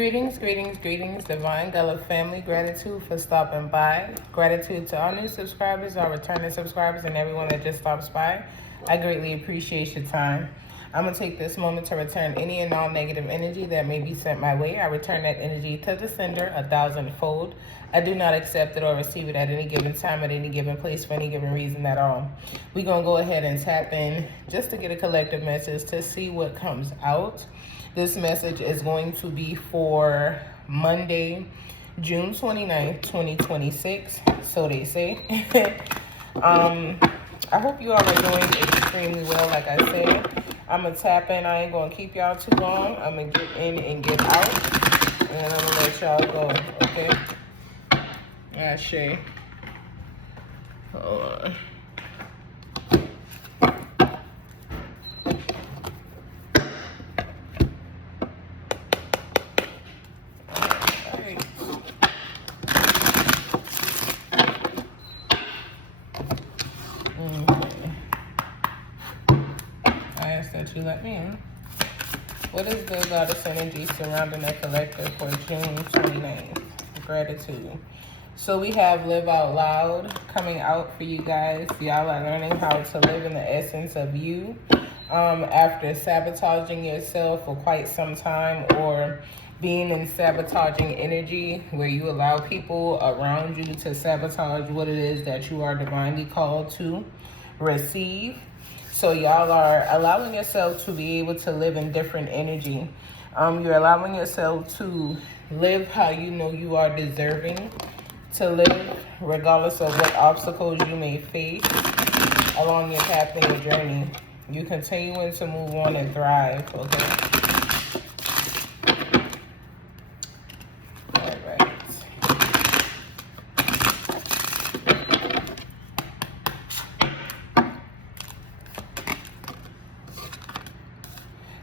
Greetings, greetings, greetings, Divine Gullah family. Gratitude for stopping by. Gratitude to all new subscribers, our returning subscribers, and everyone that just stops by. I greatly appreciate your time. I'm going to take this moment to return any and all negative energy that may be sent my way. I return that energy to the sender 1,000-fold. I do not accept it or receive it at any given time, at any given place, for any given reason at all. We're going to go ahead and tap in just to get a collective message to see what comes out. This message is going to be for Monday, June 29th, 2026. So they say. I hope you all are doing extremely well. Like I said, I'm going to tap in. I ain't going to keep y'all too long. I'm going to get in and get out. And I'm going to let y'all go. Okay? Ashe. Hold on. That you let me in. What is the goddess energy surrounding the collective for June 29th? Gratitude. So we have Live Out Loud coming out for you guys. Y'all are learning how to live in the essence of you after sabotaging yourself for quite some time, or being in sabotaging energy where you allow people around you to sabotage what it is that you are divinely called to receive. So y'all are allowing yourself to be able to live in different energy. You're allowing yourself to live how you know you are deserving to live, regardless of what obstacles you may face along your path and your journey. You continuing to move on and thrive, okay?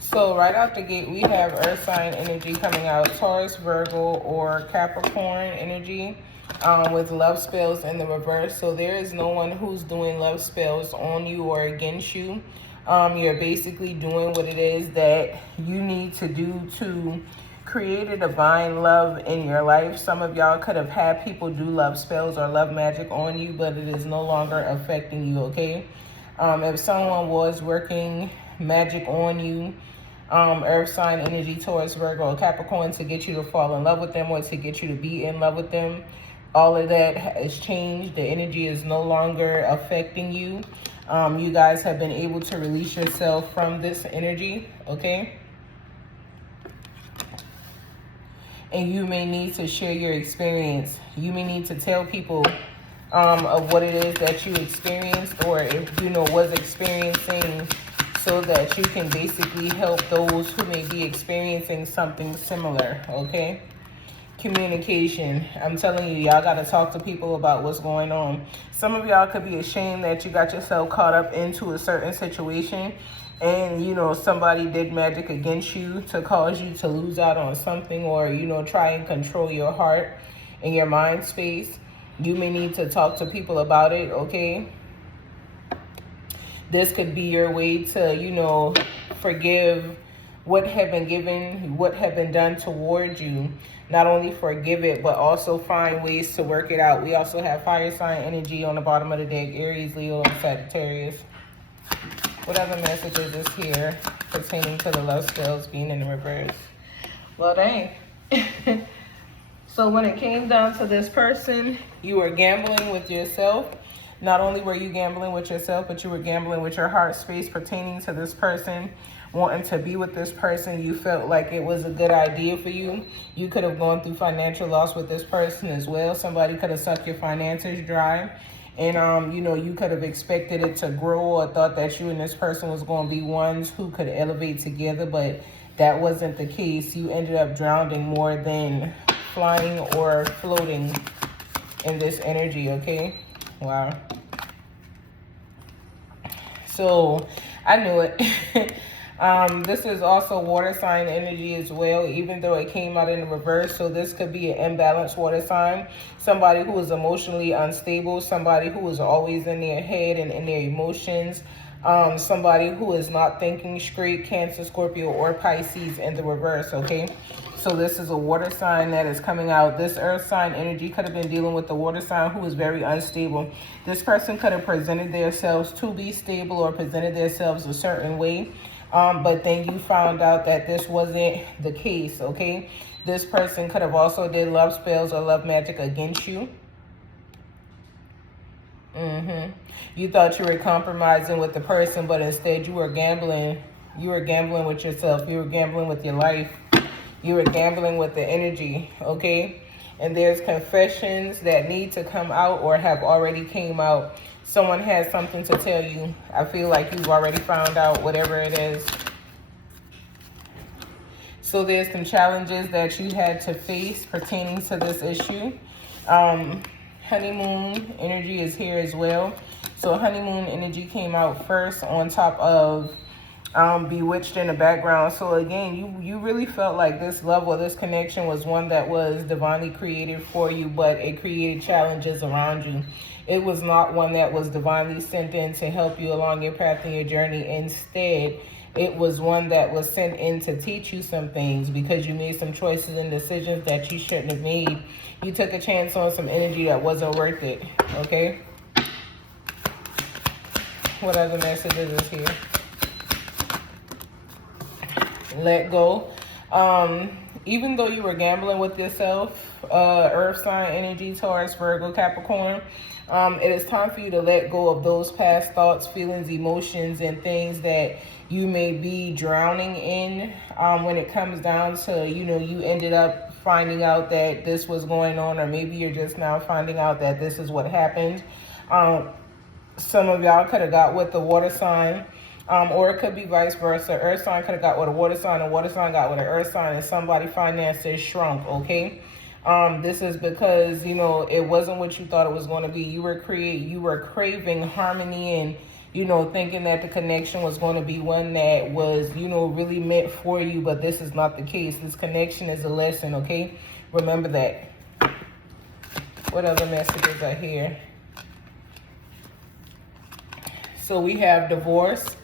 So right out the gate, we have earth sign energy coming out, Taurus, Virgo, or Capricorn energy with love spells in the reverse. So there is no one who's doing love spells on you or against you. You're basically doing what it is that you need to do to create a divine love in your life. Some of y'all could have had people do love spells or love magic on you, but it is no longer affecting you, okay? If someone was working magic on you, earth sign energy, Taurus, Virgo, Capricorn, to get you to fall in love with them or to get you to be in love with them, all of that has changed. The energy is no longer affecting you. You guys have been able to release yourself from this energy, okay? And you may need to share your experience. You may need to tell people of what it is that you experienced, or if you know was experiencing, so that you can basically help those who may be experiencing something similar, okay? Communication. I'm telling you, y'all got to talk to people about what's going on. Some of y'all could be ashamed that you got yourself caught up into a certain situation, and, you know, somebody did magic against you to cause you to lose out on something, or, you know, try and control your heart and your mind space. You may need to talk to people about it, okay? This could be your way to, you know, forgive what have been given, what have been done towards you. Not only forgive it, but also find ways to work it out. We also have fire sign energy on the bottom of the deck, Aries, Leo, and Sagittarius. Whatever messages is here pertaining to the love spells being in the reverse. Well, dang. So when it came down to this person, you were gambling with yourself. Not only were you gambling with yourself, but you were gambling with your heart space pertaining to this person, wanting to be with this person. You felt like it was a good idea for you. You could have gone through financial loss with this person as well. Somebody could have sucked your finances dry. And, you know, you could have expected it to grow, or thought that you and this person was going to be ones who could elevate together, but that wasn't the case. You ended up drowning more than flying or floating in this energy, okay? Wow. So I knew it. This is also water sign energy as well, even though it came out in the reverse. So this could be an imbalanced water sign. Somebody who is emotionally unstable, somebody who is always in their head and in their emotions, somebody who is not thinking straight, Cancer, Scorpio, or Pisces in the reverse, okay? So this is a water sign that is coming out. This earth sign energy could have been dealing with the water sign who is very unstable. This person could have presented themselves to be stable or presented themselves a certain way. But then you found out that this wasn't the case, okay? This person could have also did love spells or love magic against you. You thought you were compromising with the person, but instead you were gambling. You were gambling with yourself. You were gambling with your life. You were gambling with the energy, okay? And there's confessions that need to come out or have already came out. Someone has something to tell you. I feel like you've already found out whatever it is. So there's some challenges that you had to face pertaining to this issue. Honeymoon energy is here as well. So honeymoon energy came out first on top of bewitched in the background. So again, you really felt like this love or this connection was one that was divinely created for you, but it created challenges around you. It was not one that was divinely sent in to help you along your path and your journey. Instead, it was one that was sent in to teach you some things because you made some choices and decisions that you shouldn't have made. You took a chance on some energy that wasn't worth it, okay? What other messages is here? Let go. Even though you were gambling with yourself, earth sign energy, Taurus, Virgo, Capricorn, it is time for you to let go of those past thoughts, feelings, emotions, and things that you may be drowning in. When it comes down to, you ended up finding out that this was going on, or maybe you're just now finding out that this is what happened. Some of y'all could have got with the water sign, or it could be vice versa. Earth sign could have got with a water sign, and water sign got with an earth sign, and somebody's finances shrunk, okay? This is because, it wasn't what you thought it was going to be. You were craving harmony and, thinking that the connection was going to be one that was, really meant for you, but this is not the case. This connection is a lesson, okay? Remember that. What other messages are here? So we have divorce.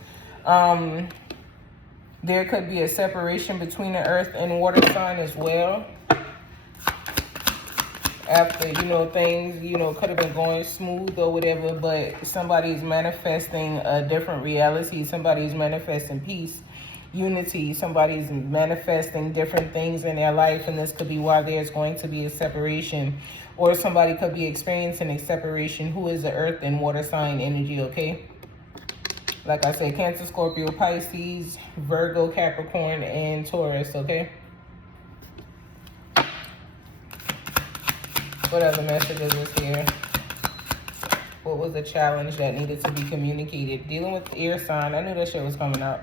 There could be a separation between the earth and water sign as well. After, things, could have been going smooth or whatever, but somebody's manifesting a different reality. Somebody's manifesting peace, unity. Somebody's manifesting different things in their life, and this could be why there's going to be a separation. Or somebody could be experiencing a separation who is the earth and water sign energy, okay? Like I said, Cancer, Scorpio, Pisces, Virgo, Capricorn, and Taurus, okay? What other messages is here? What was the challenge that needed to be communicated? Dealing with the air sign. I knew that shit was coming out.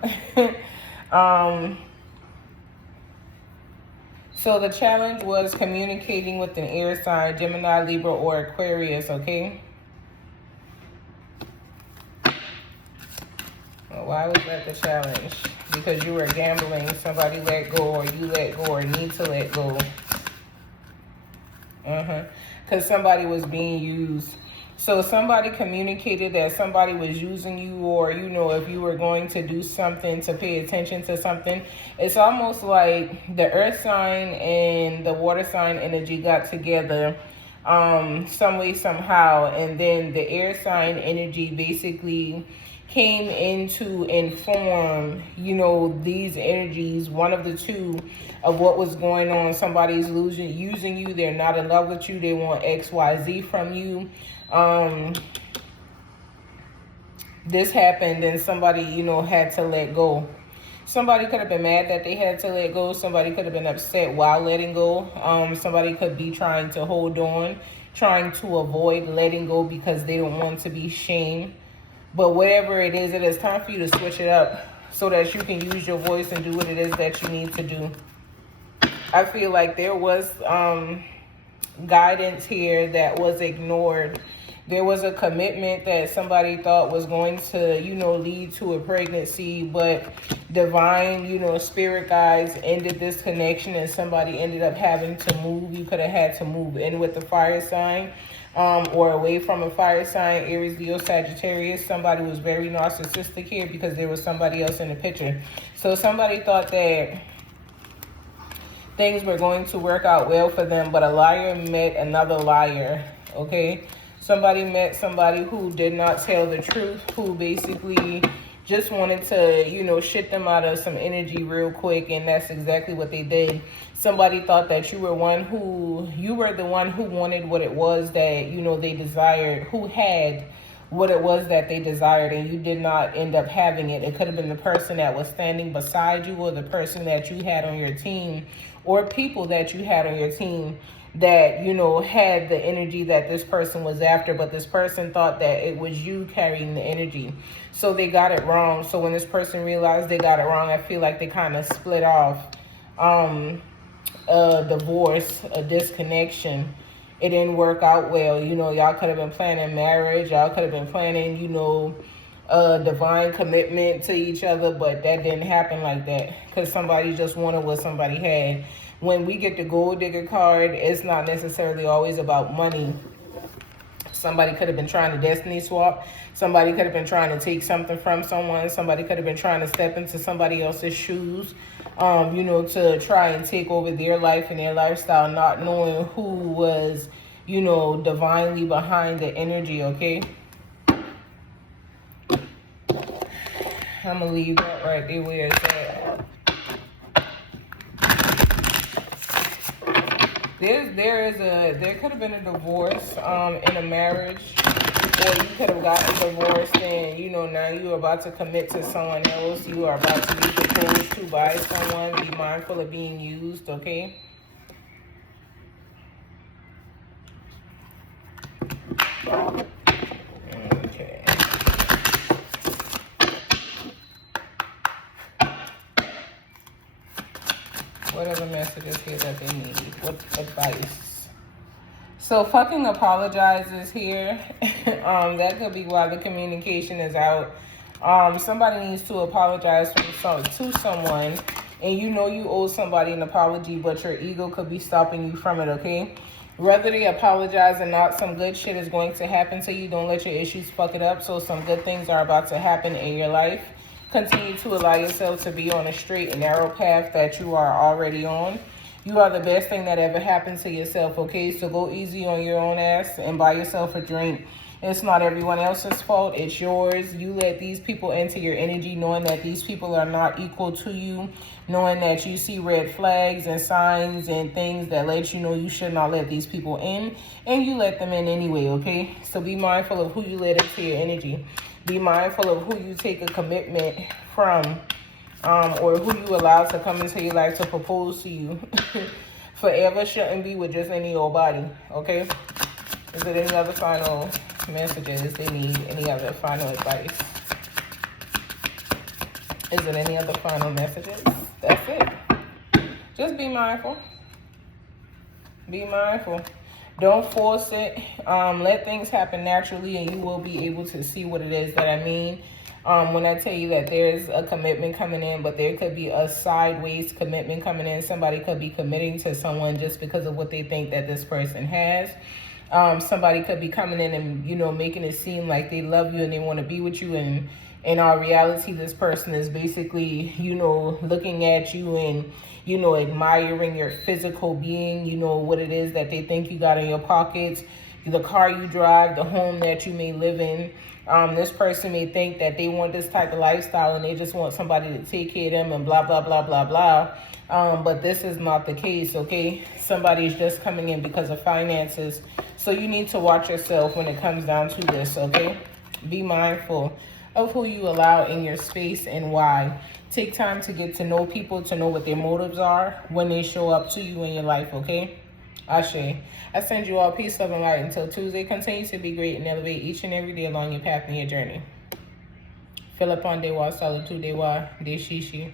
So the challenge was communicating with an air sign, Gemini, Libra, or Aquarius, okay? Well, why was that the challenge? Because you were gambling. Somebody let go, or you let go, or need to let go. Because somebody was being used. So somebody communicated that somebody was using you, or, if you were going to do something, to pay attention to something. It's almost like the earth sign and the water sign energy got together some way, somehow. And then the air sign energy basically came in to inform, these energies, one of the two, of what was going on. Somebody's using you. They're not in love with you. They want XYZ from you. This happened and somebody, had to let go. Somebody could have been mad that they had to let go. Somebody could have been upset while letting go. Somebody could be trying to hold on, trying to avoid letting go because they don't want to be shamed. But whatever it is time for you to switch it up so that you can use your voice and do what it is that you need to do. I feel like there was guidance here that was ignored. There was a commitment that somebody thought was going to, lead to a pregnancy, but divine, spirit guides ended this connection and somebody ended up having to move. You could have had to move in with the fire sign. Or away from a fire sign, Aries, Leo, Sagittarius. Somebody was very narcissistic here because there was somebody else in the picture. So somebody thought that things were going to work out well for them, but a liar met another liar, okay? Somebody met somebody who did not tell the truth, who basically just wanted to, you know, shit them out of some energy real quick, and that's exactly what they did. Somebody thought that you were the one who wanted what it was that, you know, they desired, who had what it was that they desired, and you did not end up having it. It could have been the person that was standing beside you, or the person that you had on your team, or people that you had on your team that, you know, had the energy that this person was after, but this person thought that it was you carrying the energy. So they got it wrong. So when this person realized they got it wrong, I feel like they kind of split off. A divorce, a disconnection. It didn't work out well. You know, y'all could have been planning marriage. Y'all could have been planning, you know, a divine commitment to each other, but that didn't happen like that because somebody just wanted what somebody had. When we get the gold digger card, it's not necessarily always about money. Somebody could have been trying to destiny swap. Somebody could have been trying to take something from someone. Somebody could have been trying to step into somebody else's shoes, you know, to try and take over their life and their lifestyle, not knowing who was, you know, divinely behind the energy, okay? I'm going to leave that right there where it's at. There could have been a divorce in a marriage, or you could have gotten divorced and, you know, now you're about to commit to someone else. You are about to be proposed to by someone. Be mindful of being used, okay? Okay. What other messages here that they need? What advice? So fucking apologizes here. That could be why the communication is out. Somebody needs to apologize to someone, and you know you owe somebody an apology, but your ego could be stopping you from it, okay? Whether they apologize or not, some good shit is going to happen to you. Don't let your issues fuck it up. So some good things are about to happen in your life. Continue to allow yourself to be on a straight and narrow path that you are already on. You are the best thing that ever happened to yourself, okay? So go easy on your own ass and buy yourself a drink. It's not everyone else's fault. It's yours. You let these people into your energy knowing that these people are not equal to you, knowing that you see red flags and signs and things that let you know you should not let these people in, and you let them in anyway, okay? So be mindful of who you let into your energy. Be mindful of who you take a commitment from, or who you allow to come into your life to propose to you. Forever shouldn't be with just any old body, okay? Is there any other final messages they need? Any other final advice? Is there any other final messages? That's it. Just be mindful. Be mindful. Don't force it. Let things happen naturally, and you will be able to see what it is that I mean. When I tell you that there's a commitment coming in, but there could be a sideways commitment coming in. Somebody could be committing to someone just because of what they think that this person has. Somebody could be coming in and, you know, making it seem like they love you and they want to be with you. And in our reality, this person is basically, you know, looking at you and, you know, admiring your physical being, you know, what it is that they think you got in your pockets, the car you drive, the home that you may live in. This person may think that they want this type of lifestyle and they just want somebody to take care of them and blah, blah, blah, blah, blah. But this is not the case, okay? Somebody's just coming in because of finances. So you need to watch yourself when it comes down to this, okay? Be mindful of who you allow in your space and why. Take time to get to know people, to know what their motives are when they show up to you in your life, okay? Ashe. I send you all peace, love, and light until Tuesday. Continue to be great and elevate each and every day along your path and your journey. Fill up on Dewa, Solitude Dewa, De Shishi.